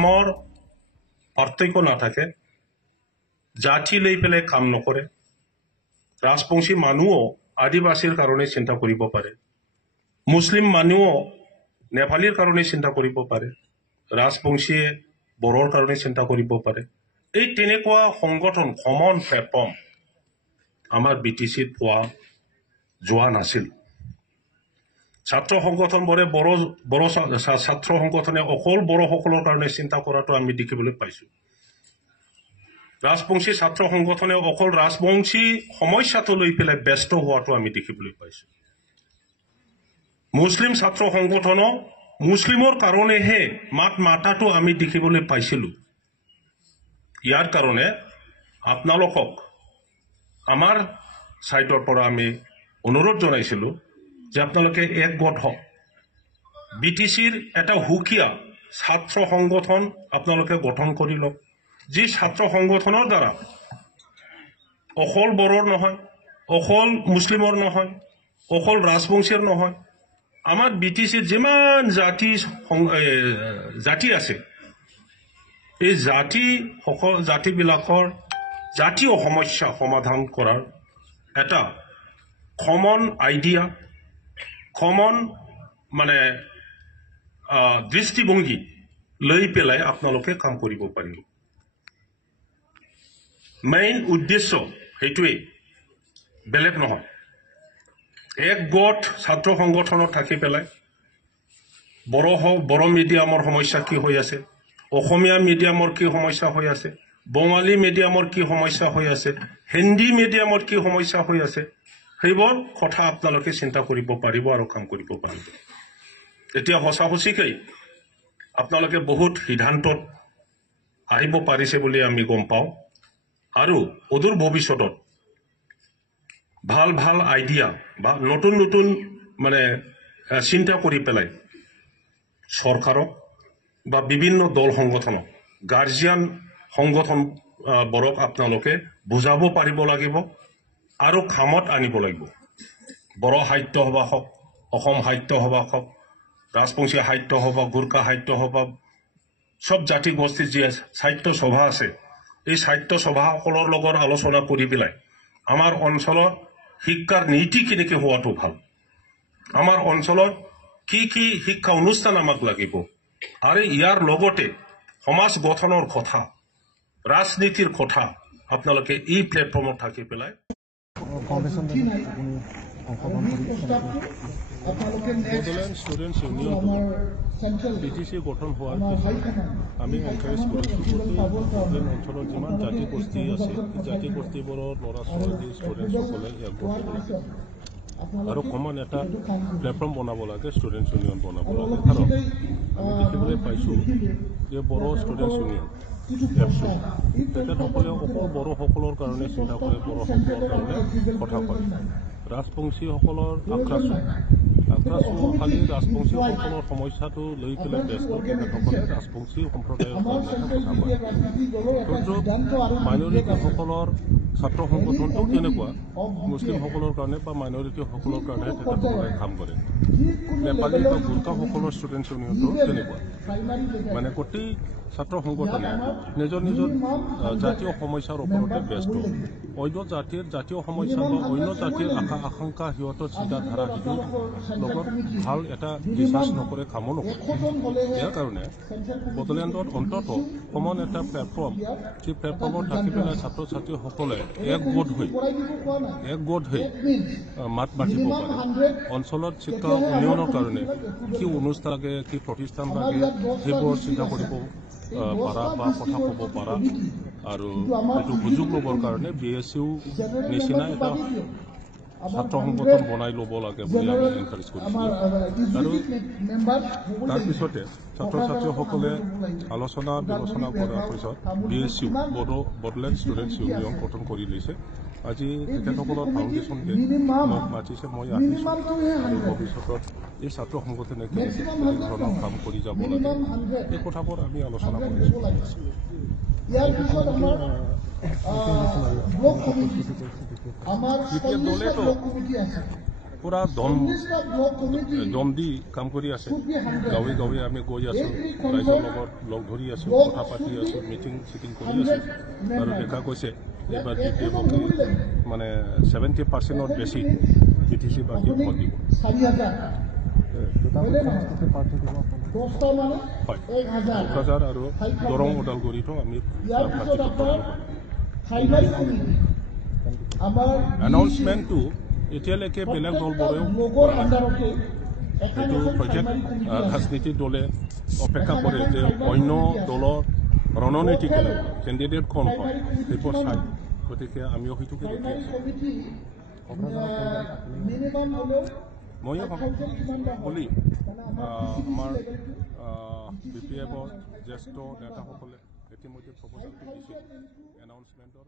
ধৰ্মৰ পাৰ্থক্য নাথাকে, জাতি লৈ পেলাই কাম নকৰে। ৰাজবংশী মানুহো আদিবাসীৰ কাৰণে চিন্তা কৰিব পাৰে, মুছলিম মানুহো নেপালীৰ কাৰণে চিন্তা কৰিব পাৰে, ৰাজবংশীয়ে বড়োৰ কাৰণে চিন্তা কৰিব পাৰে। এই তেনেকুৱা সংগঠন কমন প্লেটফৰ্ম আমাৰ BTCত পোৱা যোৱা নাছিল। ছাত্ৰ সংগঠনবোৰে বড়ো ছাত্ৰ সংগঠনে অকল বড়োসকলৰ কাৰণে চিন্তা কৰাটো আমি দেখিবলৈ পাইছোঁ। ৰাজবংশী ছাত্ৰ সংগঠনে অকল ৰাজবংশী সমস্যাটো লৈ পেলাই ব্যস্ত হোৱাটো আমি দেখিবলৈ পাইছোঁ। মুছলিম ছাত্ৰ সংগঠনক মুছলিমৰ কাৰণেহে মাত মাতাটো আমি দেখিবলৈ পাইছিলোঁ। ইয়াৰ কাৰণে আপোনালোকক আমাৰ সাইডৰ পৰা আমি অনুৰোধ জনাইছিলোঁ যে আপোনালোকে একগোট হওক, BTCৰ এটা সুকীয়া ছাত্ৰ সংগঠন আপোনালোকে গঠন কৰি লওক, যি ছাত্ৰ সংগঠনৰ দ্বাৰা অকল বড়োৰ নহয়, অকল মুছলিমৰ নহয়, অকল ৰাজবংশীৰ নহয়, আমাৰ BTCৰ যিমান জাতি আছে, এই জাতিবিলাকৰ জাতীয় সমস্যা সমাধান কৰাৰ এটা কমন আইডিয়া, কমন দৃষ্টিভংগী লৈ পেলাই আপোনালোকে কাম কৰিব পাৰিব। মেইন উদ্দেশ্য সেইটোৱেই, বেলেগ নহয়। এক গোট ছাত্ৰ সংগঠনত থাকি পেলাই বড়ো মিডিয়ামৰ সমস্যা কি হৈ আছে, অসমীয়া মিডিয়ামৰ কি সমস্যা হৈ আছে, বঙালী মিডিয়ামৰ কি সমস্যা হৈ আছে, হিন্দী মিডিয়ামৰ কি সমস্যা হৈ আছে, সেইবোৰ কথা আপোনালোকে চিন্তা কৰিব পাৰিব আৰু কাম কৰিব পাৰিব। এতিয়া সঁচাকৈ আপোনালোকে বহুত সিদ্ধান্তত আহিব পাৰিছে বুলি আমি গম পাওঁ, আৰু অদূৰ ভৱিষ্যতত ভাল ভাল আইডিয়া বা নতুন নতুন চিন্তা কৰি পেলাই চৰকাৰক বা বিভিন্ন দল সংগঠনক, গাৰ্জিয়ান সংগঠনবোৰক আপোনালোকে বুজাব পাৰিব লাগিব আৰু কামত আনিব লাগিব। বড়ো সাহিত্য সভা হওক, অসম সাহিত্য সভা হওক, ৰাজবংশী সাহিত্য সভা, গোৰ্খা সাহিত্য সভা, সব জাতি গোষ্ঠীৰ যি সাহিত্য সভা আছে, এই সাহিত্য সভাসকলৰ লগত আলোচনা কৰি পেলাই আমাৰ অঞ্চলত শিক্ষাৰ নীতি কেনেকৈ হোৱাটো ভাল, আমাৰ অঞ্চলত কি কি শিক্ষা অনুষ্ঠান আমাক লাগিব, আৰু ইয়াৰ লগতে সমাজ গঠনৰ কথা, ৰাজনীতিৰ কথা আপোনালোকে এই প্লেটফৰ্মত থাকি পেলাই ষ্টুডেণ্টছ ইউনিয়ন BTC গঠন হোৱাৰ পিছত আমি এনকাৰেজ কৰিছোঁ গোটেই অঞ্চলত যিমান জাতি গোষ্ঠী আছে, জাতি গোষ্ঠীবোৰৰ ল'ৰা ছোৱালী ষ্টুডেণ্টসকলে একগোট হ'ব লাগে আৰু কমন এটা প্লেটফৰ্ম বনাব লাগে, ষ্টুডেণ্টছ ইউনিয়ন বনাব লাগে। কাৰণ আমি দেখিবলৈ পাইছোঁ যে বড়ো ষ্টুডেণ্টছ ইউনিয়ন তেখেতসকলে অকল বড়োসকলৰ কাৰণে চিন্তা কৰে, বড়োসকলৰ কাৰণে কথা কয়। ৰাজবংশীসকলৰ আক্ৰাছো খালি ৰাজবংশীসকলৰ সমস্যাটো লৈ পেলাই ব্যস্ত, তেখেতসকলে ৰাজবংশী সম্প্ৰদায়ৰ কাৰণে কথা কয়। মাইনৰিটিসকলৰ ছাত্ৰ সংগঠনটো তেনেকুৱা, মুছলিমসকলৰ কাৰণে বা মাইনৰিটিসকলৰ কাৰণে তেখেতসকলে কাম কৰে। নেপালী বা গোৰ্খাসকলৰ ষ্টুডেণ্টছ ইউনিয়নটো তেনেকুৱা, গোটেই ছাত্ৰ সংগঠনে নিজৰ নিজৰ জাতীয় সমস্যাৰ ওপৰতে ব্যস্ত। অন্য জাতিৰ জাতীয় সমস্যা বা অন্য জাতিৰ আকাংক্ষা সিহঁতৰ চিন্তাধাৰা সিটোৰ লগত ভাল এটা ৰিচাৰ্চ নকৰে, কামো নকৰে। ইয়াৰ কাৰণে বড়োলেণ্ডত অন্ততঃ কমন এটা প্লেটফৰ্ম, যি প্লেটফৰ্মত থাকি পেলাই ছাত্ৰ ছাত্ৰীসকলে একগোট হৈ মাত মাতিব পাৰে। অঞ্চলত শিক্ষা উন্নয়নৰ কাৰণে কি অনুষ্ঠান লাগে, কি প্ৰতিষ্ঠান লাগে, সেইবোৰ চিন্তা কৰিব পাৰা বা কথা ক'ব পাৰা, আৰু এইটো সুযোগ ল'বৰ কাৰণে BSU নিচিনা এটা ছাত্ৰ সংগঠন বনাই ল'ব লাগে বুলি আমি এনকাৰেজ কৰিছোঁ। আৰু তাৰপিছতে ছাত্ৰ ছাত্ৰীসকলে আলোচনা বিলোচনা কৰাৰ পিছত BSU বড়োলেণ্ড ষ্টুডেণ্টছ ইউনিয়ন গঠন কৰি লৈছে। আজি তেখেতসকলৰ ফাউণ্ডেশ্যন ডে মোক মাতিছে, মই আহিছোঁ, আৰু ভৱিষ্যতত এই ছাত্ৰ সংগঠনে কেনেকৈ ধৰণৰ কাম কৰি যাব লাগে এই কথাবোৰ আমি আলোচনা কৰিছোঁ। ইয়াৰ পিছত আমাৰ ব্লক কমিটি আছে। পুৰা Enlisted block committee দম দি কাম কৰি আছে should be handled. গাঁৱে গাঁৱে আমি গৈ আছো Every ৰাইজৰ convent লগত লগ ধৰি আছো block কথা পাতি should আছো be মিটিং চিটিং কৰি 100 আছো আৰু members. দেখা কৈছে এইবাৰ ইয়াত DTF একো নকৰিলে। মানে 70%ত বেছি BTC বাকী ভোট দিব 4,000 হয়নে নহয়? 10টা মানে হয় 1,000 কোকৰাঝাৰ আৰু দৰং ওদালগুৰিতো আমি ইয়াৰ পিছত প্ৰাৰ্থী আপোনাৰ কৰিব ফাইনাল কমিটি আমাৰ এনাউন্সমেণ্টটো এতিয়ালৈকে বেলেগ দলবোৰেও ব্লকৰ আণ্ডাৰতে এইটো প্ৰজেক্ট ৰাজনীতিৰ দলে অপেক্ষা কৰে যে অন্য দলৰ ৰণনীতি কেনেকুৱা কেণ্ডিডেট কোন হয় সেইবোৰ চাই গতিকে আমিও সেইটোকে দেখি প্ৰাইমাৰী আছোঁ কমিটি মিনিমাম হ'লেও ময়ো বুলি মানে আমাৰ BPFৰ জ্যেষ্ঠ নেতাসকলে ইতিমধ্যে প্ৰপ'জালটো দিছে এনাউন্সমেণ্টৰ